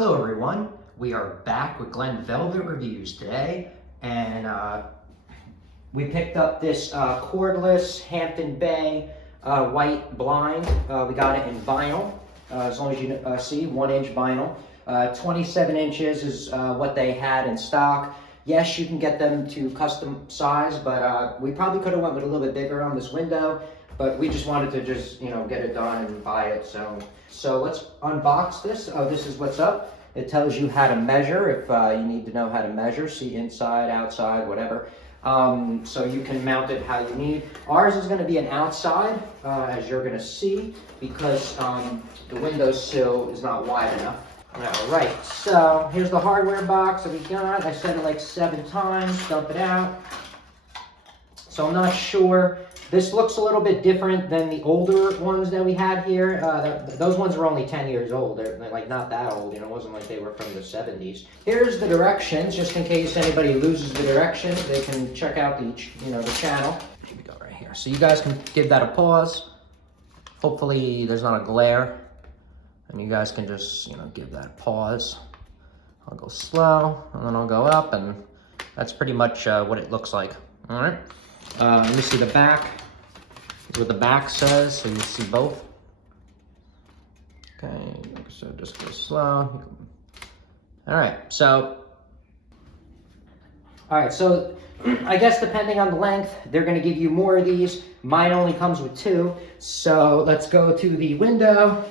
Hello everyone, we are back with Glen Velvet Reviews today, and we picked up this cordless Hampton Bay white blind. We got it in vinyl, as long as you see, 1-inch vinyl. 27 inches is what they had in stock. Yes, you can get them to custom size, but we probably could have went with a little bit bigger on this window, but we just wanted to just, get it done and buy it. So let's unbox this. Oh, this is what's up. It tells you how to measure if you need to know how to measure, see inside, outside, whatever. So you can mount it how you need. Ours is going to be an outside, as you're going to see, because the windowsill is not wide enough. All right, so here's the hardware box that we got. I said it like 7 times, dump it out. So I'm not sure. This looks a little bit different than the older ones that we had here. Those ones are only 10 years old. They're like not that old, it wasn't like they were from the 70s. Here's the directions, just in case anybody loses the direction. They can check out the channel. Here we go, right here. So you guys can give that a pause. Hopefully there's not a glare. And you guys can just, give that a pause. I'll go slow, and then I'll go up, and that's pretty much what it looks like. All right. Let me see the back. This is what the back says, so you see both. Okay, so just go slow. All right, so I guess depending on the length, they're going to give you more of these. Mine only comes with 2, so let's go to the window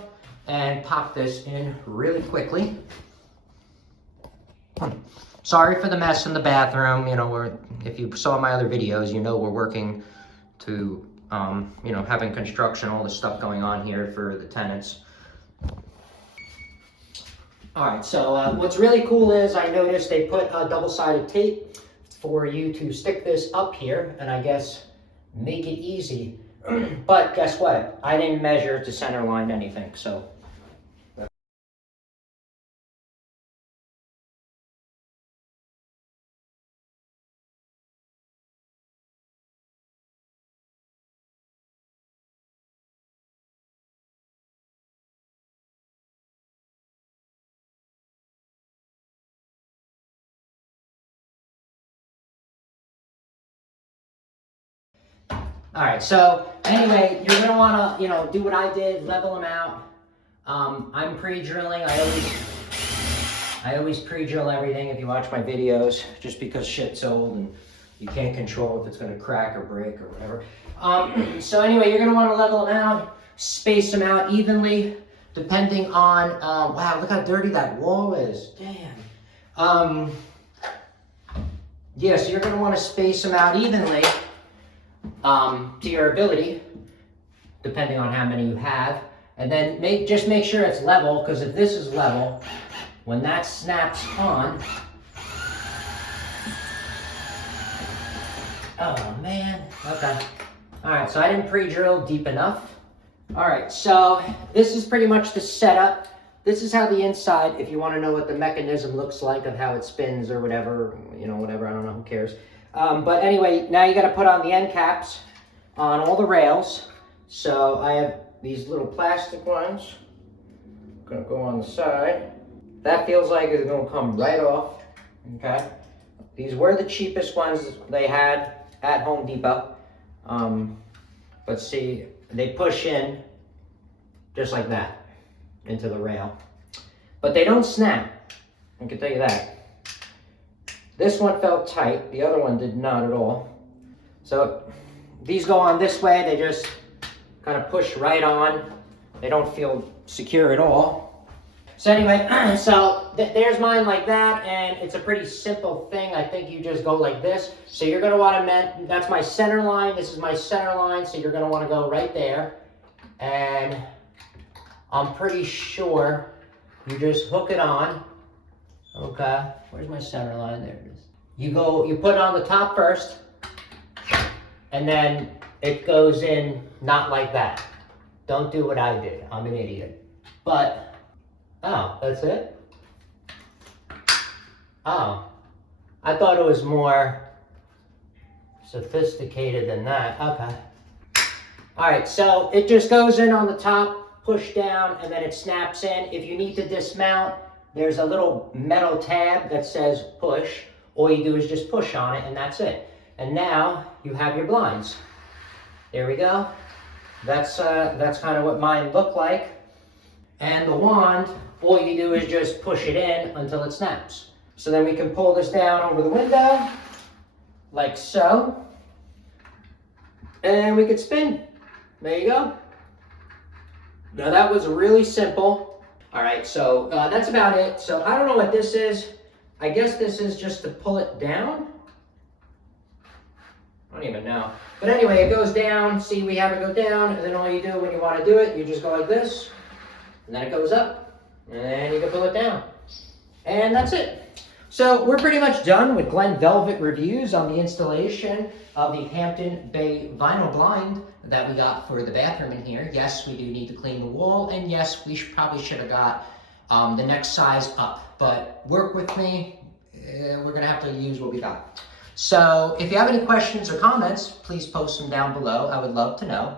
and pop this in really quickly. Sorry for the mess in the bathroom. If you saw my other videos, we're working to, having construction, all this stuff going on here for the tenants. All right, so what's really cool is I noticed they put a double-sided tape for you to stick this up here, and I guess make it easy. But guess what? I didn't measure to center line anything, so. All right, so anyway, you're gonna wanna, do what I did, level them out. I'm pre-drilling. I always pre-drill everything if you watch my videos, just because shit's old and you can't control if it's gonna crack or break or whatever. So anyway, you're gonna wanna level them out, space them out evenly, depending on, wow, look how dirty that wall is, damn. Yeah, so you're gonna wanna space them out evenly. To your ability, depending on how many you have, and then just make sure it's level, because if this is level, when that snaps on, oh man, okay. All right, so I didn't pre-drill deep enough. All right, so this is pretty much the setup. This is how the inside, if you want to know what the mechanism looks like of how it spins or whatever, whatever, I don't know, who cares. But anyway, now you got to put on the end caps on all the rails. So I have these little plastic ones. Gonna go on the side. That feels like it's gonna come right off. Okay. These were the cheapest ones they had at Home Depot. But see, they push in just like that into the rail. But they don't snap. I can tell you that. This one felt tight, the other one did not at all. So these go on this way, they just kind of push right on. They don't feel secure at all. So anyway, there's mine like that, and it's a pretty simple thing. I think you just go like this. So you're gonna wanna, that's my center line, this is my center line, so you're gonna wanna go right there. And I'm pretty sure you just hook it on. Okay, where's my center line? There it is. You put it on the top first, and then it goes in not like that. Don't do what I did, I'm an idiot. But, oh, that's it? Oh, I thought it was more sophisticated than that, okay. All right, so it just goes in on the top, push down, and then it snaps in. If you need to dismount, there's a little metal tab that says push. All you do is just push on it and that's it. And now you have your blinds. There we go. That's kind of what mine look like. And the wand, all you do is just push it in until it snaps. So then we can pull this down over the window, like so. And we could spin. There you go. Now that was really simple. All right, so that's about it. So I don't know what this is. I guess this is just to pull it down. I don't even know. But anyway, it goes down. See, we have it go down, and then all you do when you want to do it, you just go like this, and then it goes up, and then you can pull it down. And that's it. So we're pretty much done with Glen Velvet reviews on the installation of the Hampton Bay vinyl blind that we got for the bathroom in here. Yes, we do need to clean the wall, and yes, we probably should have got the next size up. But work with me, we're gonna have to use what we got. So if you have any questions or comments, please post them down below. I would love to know.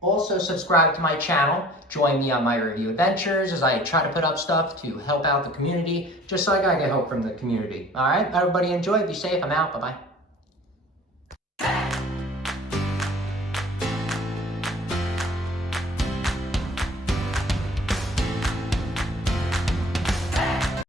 Also subscribe to my channel. Join me on my review adventures as I try to put up stuff to help out the community, just like I get help from the community. All right, everybody enjoy, be safe, I'm out, bye-bye.